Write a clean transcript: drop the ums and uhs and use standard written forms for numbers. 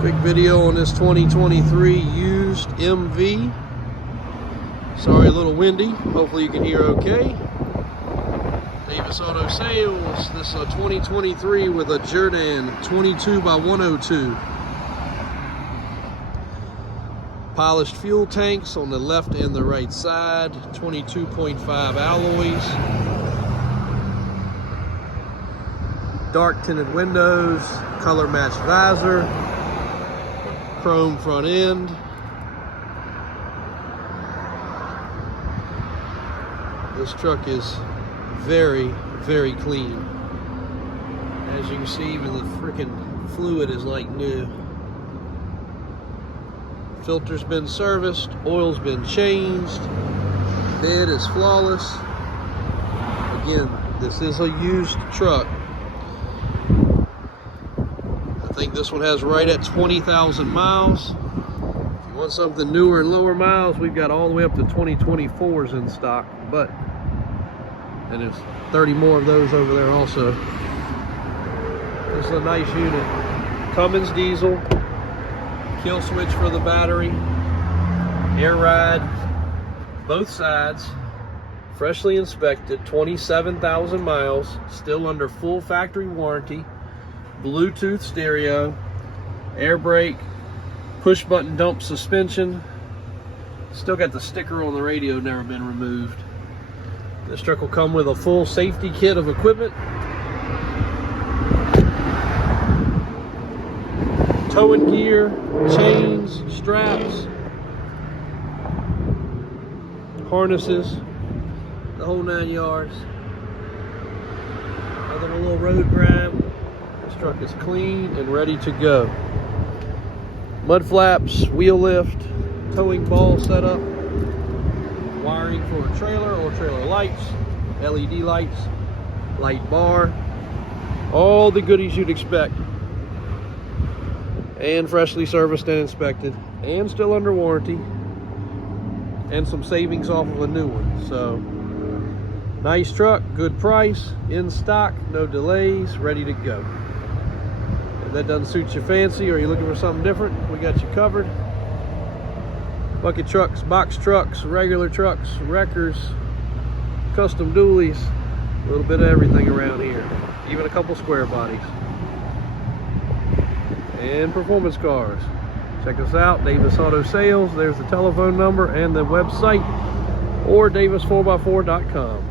Quick video on this 2023 used MV. Sorry, a little windy. Hopefully you can hear okay. Davis Auto Sales. This is a 2023 with a Jerr-Dan 22 by 102. Polished fuel tanks on the left and the right side. 22.5 alloys. Dark tinted windows. Color matched visor. Chrome front end. This truck is very, very clean. As you can see, even the freaking fluid is like new. Filter's been serviced, oil's been changed, bed is flawless. Again, this is a used truck. I think this one has right at 20,000 miles. If you want something newer and lower miles, we've got all the way up to 2024s in stock, and there's 30 more of those over there also. This is a nice unit. Cummins diesel, kill switch for the battery, air ride, both sides, freshly inspected, 27,000 miles, still under full factory warranty, Bluetooth stereo, air brake, push button dump suspension, still got the sticker on the radio, never been removed. This truck will come with a full safety kit of equipment, towing gear, chains, straps, harnesses, the whole 9 yards. Other than a little road grime, this truck is clean and ready to go. Mud flaps, wheel lift, towing ball setup, wiring for a trailer or trailer lights, LED lights, light bar, all the goodies you'd expect. And freshly serviced and inspected, and still under warranty, and some savings off of a new one. So nice truck, good price, in stock, no delays, ready to go. If that doesn't suit your fancy or you're looking for something different, we got you covered. Bucket trucks, box trucks, regular trucks, wreckers, custom dualies, a little bit of everything around here, even a couple square bodies. And performance cars. Check us out, Davis Auto Sales. There's the telephone number and the website, or davis4x4.com.